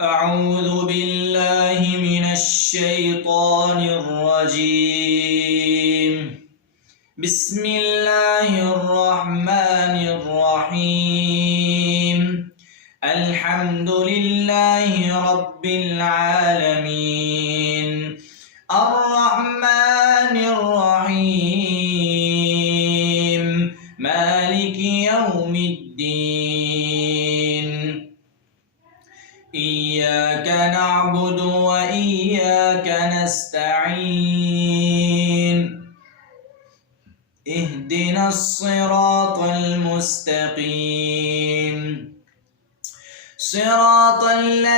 أعوذ بالله من الشيطان الرجيم. بسم الله الرحمن الرحيم. الحمد لله رب العالمين. الرحمن الرحيم. مالك يوم الدين. إياك نعبد وإياك نستعين. اهدنا الصراط المستقيم. صراط الذين